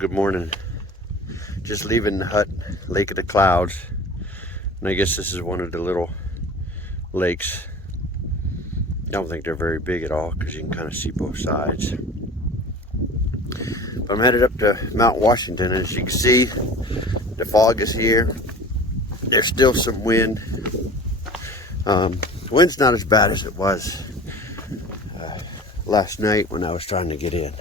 good morning. Just leaving the hut, Lake of the Clouds. And I guess this is one of the little lakes. I don't think they're very big at all because you can kind of see both sides. But I'm headed up to Mount Washington, and as you can see, the fog is here. There's still some wind. The wind's not as bad as it was last night when I was trying to get in.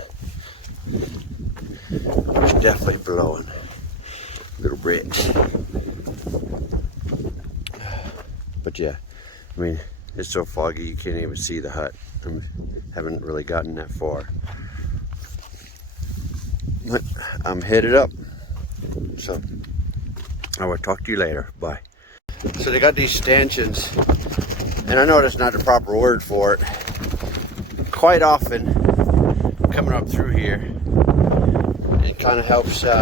It's definitely blowing little bricks. But yeah, I mean, it's so foggy you can't even see the hut. I haven't really gotten that far. But I'm headed up. So I will talk to you later. Bye. So they got these stanchions, and I know that's not the proper word for it. Quite often, coming up through here, it kind of helps away. I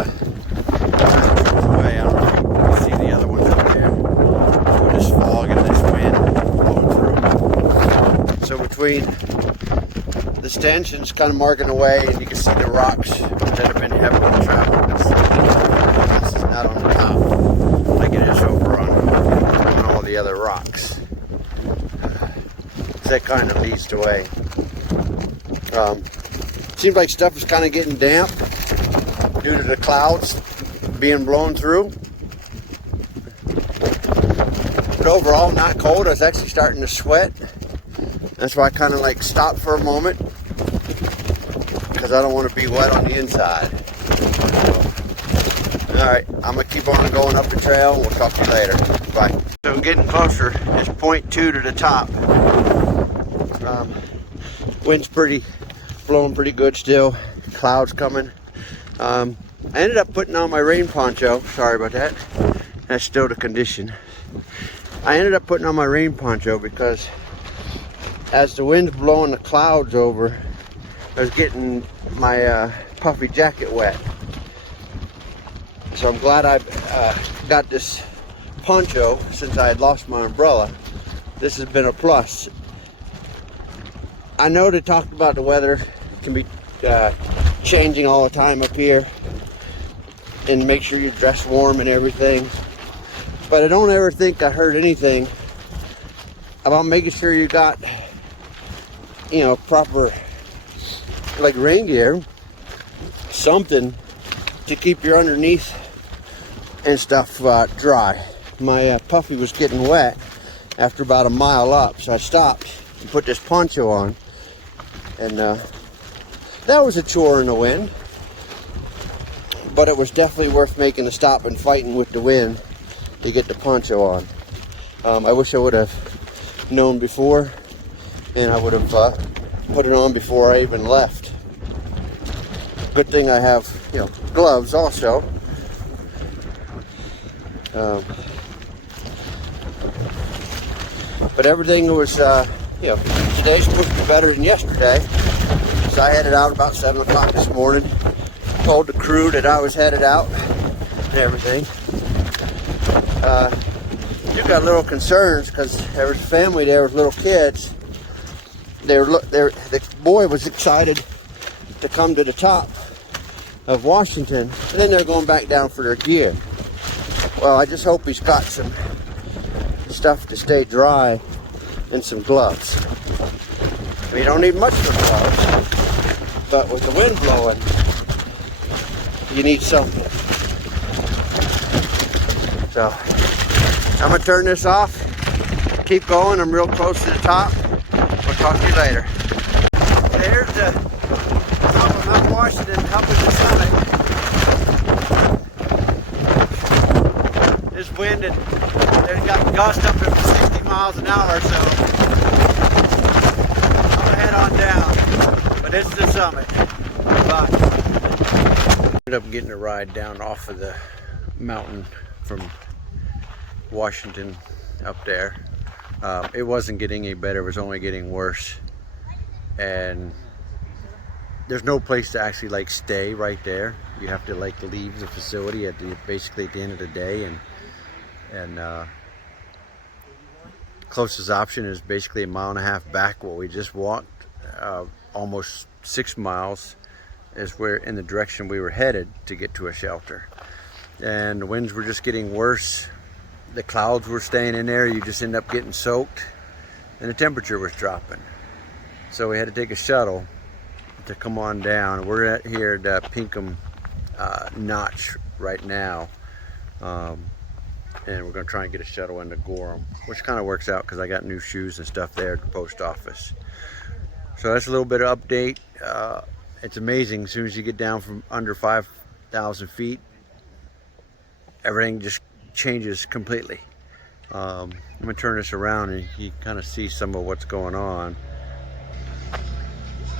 don't know if you can see the other one up there. With this fog and this wind blowing through. So between the stanchions kind of marking away, and you can see the rocks that have been heavily traveled. This is not on the top like it is over on all the other rocks. So that kind of leads the way. Seems like stuff is kind of getting damp due to the clouds being blown through. But overall, not cold. I was actually starting to sweat. That's why I kind of like stopped for a moment, because I don't want to be wet on the inside. Alright, I'm going to keep on going up the trail, and we'll talk to you later. Bye. So I'm getting closer. It's 0.2 to the top. Wind's blowing pretty good still. Clouds coming. I ended up putting on my rain poncho. Sorry about that. That's still the condition. I ended up putting on my rain poncho because as the wind's blowing the clouds over, I was getting my puffy jacket wet. So I'm glad I got this poncho since I had lost my umbrella. This has been a plus. I know they talked about the weather can be changing all the time up here, and make sure you dress warm and everything. But I don't ever think I heard anything about making sure you got, you know, proper like rain gear, something to keep your underneath and stuff dry. My puffy was getting wet after about a mile up, so I stopped and put this poncho on, and that was a chore in the wind, but it was definitely worth making a stop and fighting with the wind to get the poncho on. I wish I would have known before, and I would have put it on before I even left. Good thing I have, you know, gloves also. But everything was, you know, today's supposed to be better than yesterday. So I headed out about 7 o'clock this morning. Told the crew that I was headed out and everything. You got little concerns because there was a family there with little kids. The boy was excited to come to the top of Washington, and then they're going back down for their gear. Well, I just hope he's got some stuff to stay dry and some gloves. I mean, you don't need much for gloves, but with the wind blowing, you need something. So I'm gonna turn this off, keep going. I'm real close to the top. We'll talk to you later. There's the top of Mount Washington, up at the summit. This wind, and they've got gusts up to 60 miles an hour, so I'm gonna head on down. But this is the summit. Bye. Ended up getting a ride down off of the mountain from Washington up there. It wasn't getting any better, it was only getting worse. And there's no place to actually like stay right there. You have to like leave the facility basically at the end of the day, and closest option is basically 1.5 miles back what we just walked, almost 6 miles is where in the direction we were headed to get to a shelter. And the winds were just getting worse. The clouds were staying in there. You just end up getting soaked, and the temperature was dropping. So we had to take a shuttle to come on down. We're here at Pinkham Notch right now. And we're gonna try and get a shuttle into Gorham, which kind of works out because I got new shoes and stuff there at the post office. So that's a little bit of update. It's amazing, as soon as you get down from under 5,000 feet, everything just changes completely. I'm gonna turn this around and you kind of see some of what's going on.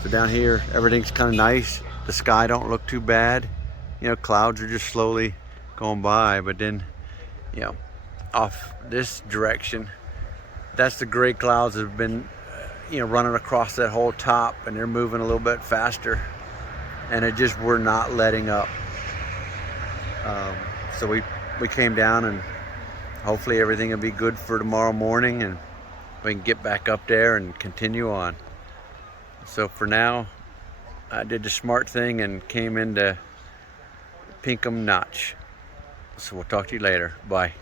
So down here, everything's kind of nice. The sky don't look too bad. You know, clouds are just slowly going by, but then, you know, off this direction, that's the gray clouds that have been, you know, running across that whole top, and they're moving a little bit faster, and it just, we're not letting up. So we came down, and hopefully everything will be good for tomorrow morning, and we can get back up there and continue on. So for now, I did the smart thing and came into Pinkham Notch. So we'll talk to you later. Bye.